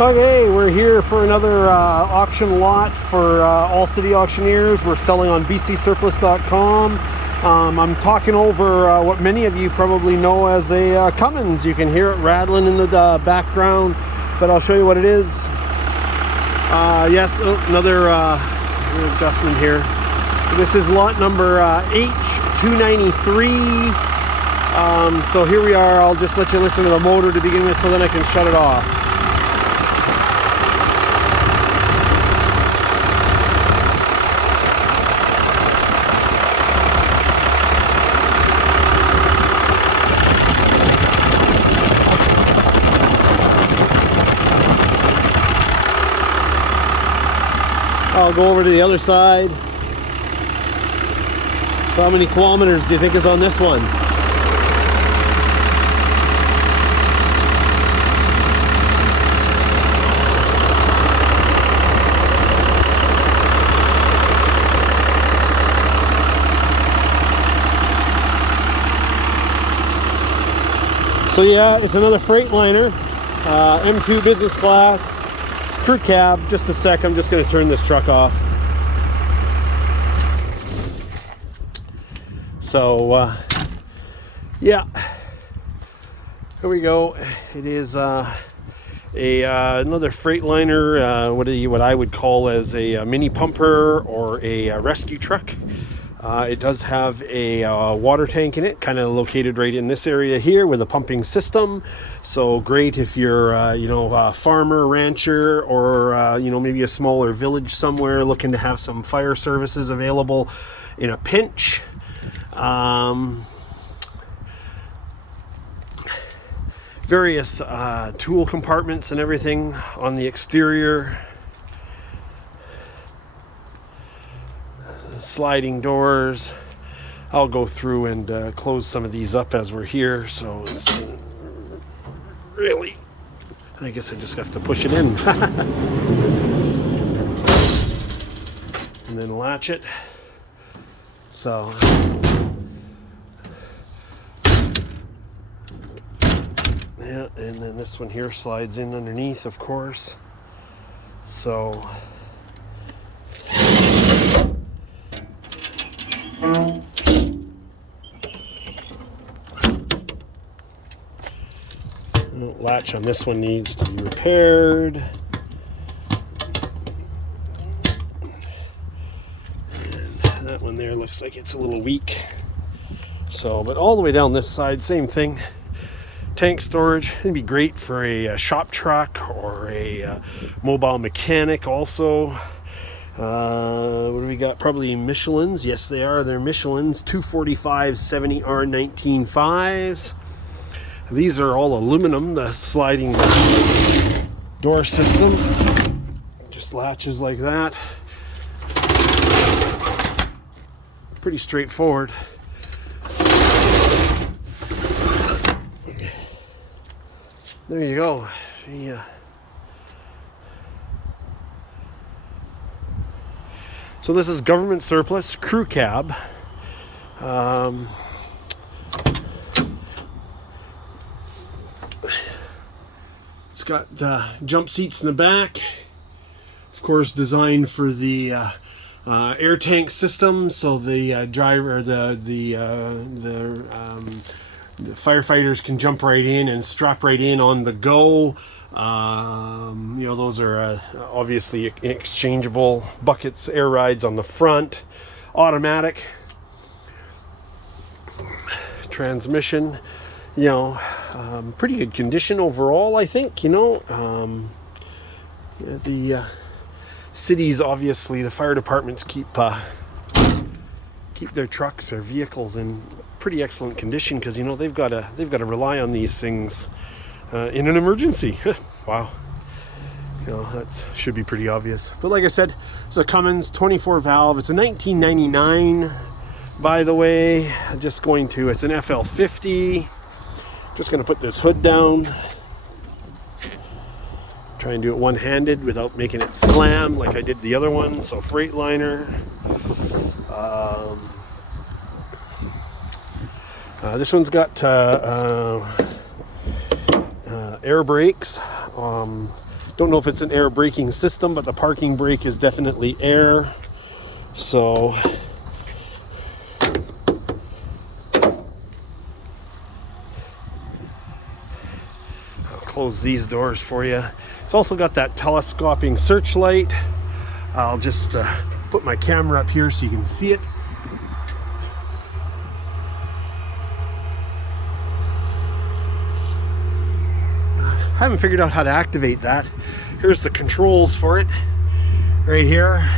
Okay, we're here for another auction lot for All City Auctioneers. We're selling on bcsurplus.com. I'm talking over what many of you probably know as a Cummins. You can hear it rattling in the background, but I'll show you what it is. Yes, another adjustment here. This is lot number H-293. So here we are. I'll just let you listen to the motor to begin with so then I can shut it off. I'll go over to the other side. So how many kilometers do you think is on this one? So yeah, it's another Freightliner, M2 business class. Crew cab. Just a sec, I'm just going to turn this truck off. So yeah, here we go. It is another Freightliner, what I would call as a mini pumper or a rescue truck. It does have a water tank in it, kind of located right in this area here with a pumping system. So great if you're, a farmer, rancher, or, maybe a smaller village somewhere looking to have some fire services available in a pinch. Various tool compartments and everything on the exterior. Sliding doors. I'll go through and close some of these up as we're here, so it's really, I guess I just have to push it in and then latch it. So yeah, and then this one here slides in underneath, of course. So latch on this one needs to be repaired. And that one there looks like it's a little weak. So, but all the way down this side, same thing. Tank storage. It'd be great for a shop truck or a mobile mechanic also. What do we got? Probably Michelins. Yes, they are. They're Michelins 245/70R19.5s. These are all aluminum. The sliding door system just latches like that. Pretty straightforward. There you go. Yeah. So this is government surplus crew cab. It's got jump seats in the back, of course, designed for the air tank system, so the driver, the firefighters can jump right in and strap right in on the go. Those are obviously exchangeable buckets, air rides on the front, automatic transmission. Pretty good condition overall, I think. The cities, obviously, the fire departments keep their trucks or vehicles in pretty excellent condition because they've got to rely on these things in an emergency. Wow, that should be pretty obvious. But like I said, it's a Cummins 24 valve. It's a 1999, by the way. It's an FL50. Just going to put this hood down. Try and do it one-handed without making it slam like I did the other one. So Freightliner. This one's got air brakes. Don't know if it's an air braking system, but the parking brake is definitely air. So I'll close these doors for you. It's also got that telescoping searchlight. I'll just put my camera up here so you can see it. I haven't figured out how to activate that. Here's the controls for it right here.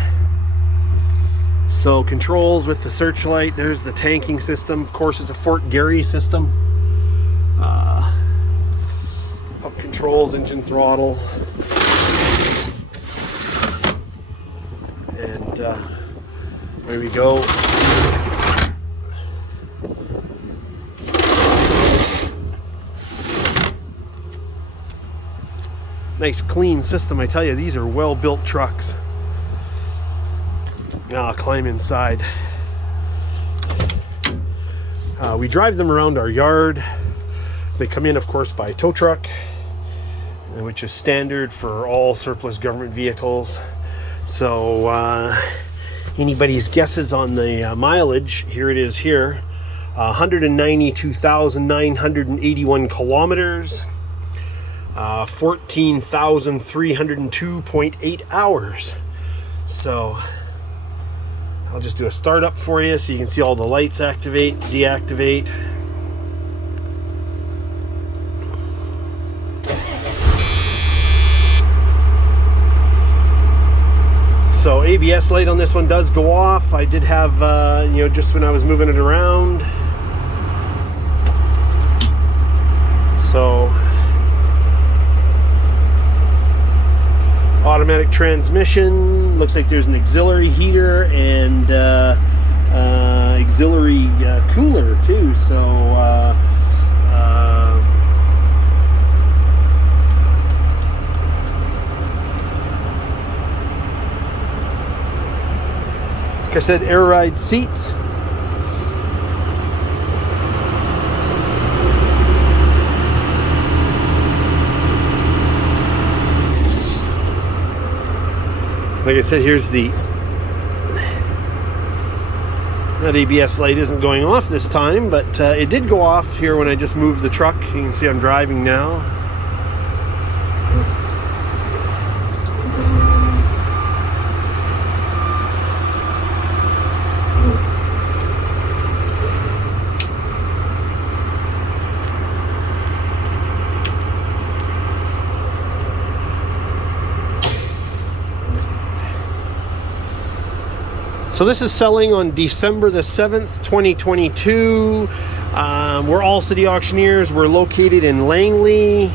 So controls with the searchlight. There's the tanking system. Of course, it's a Fort Garry system. Pump controls, engine throttle. And there we go. Nice clean system, I tell you. These are well-built trucks. Now I'll climb inside. We drive them around our yard. They come in, of course, by tow truck, which is standard for all surplus government vehicles. So anybody's guesses on the mileage, here it is here. 192,981 kilometers. 14,302.8 hours. So I'll just do a startup for you so you can see all the lights activate, deactivate. So ABS light on this one does go off. I did have, just when I was moving it around. So automatic transmission. Looks like there's an auxiliary heater and auxiliary cooler too. So like I said, air ride seats. Like I said, here's that ABS light isn't going off this time, but it did go off here when I just moved the truck. You can see I'm driving now. So this is selling on December the 7th, 2022. We're All City Auctioneers. We're located in Langley.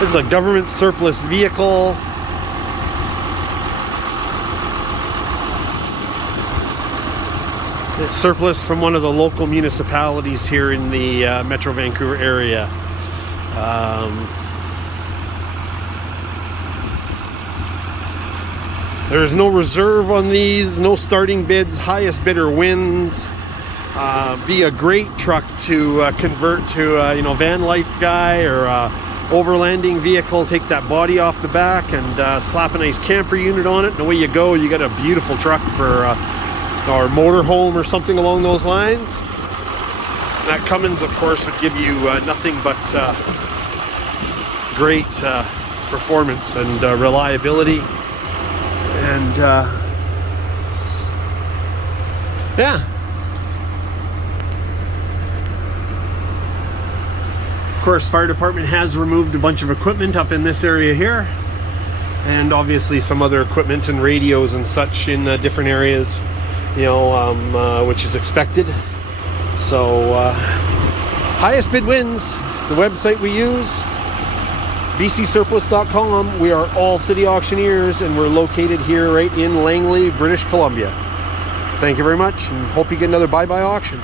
This is a government surplus vehicle. It's surplus from one of the local municipalities here in the Metro Vancouver area. There is no reserve on these, no starting bids, highest bidder wins. Be a great truck to convert to van life guy or overlanding vehicle. Take that body off the back and slap a nice camper unit on it, and away you go. You got a beautiful truck for our motorhome or something along those lines. That Cummins, of course, would give you nothing but great performance and reliability. And yeah, of course, fire department has removed a bunch of equipment up in this area here, and obviously some other equipment and radios and such in different areas, which is expected. So highest bid wins. The website we use, bcsurplus.com. We are All City Auctioneers, and we're located here right in Langley, British Columbia. Thank you very much, and hope you get another bye-bye auction.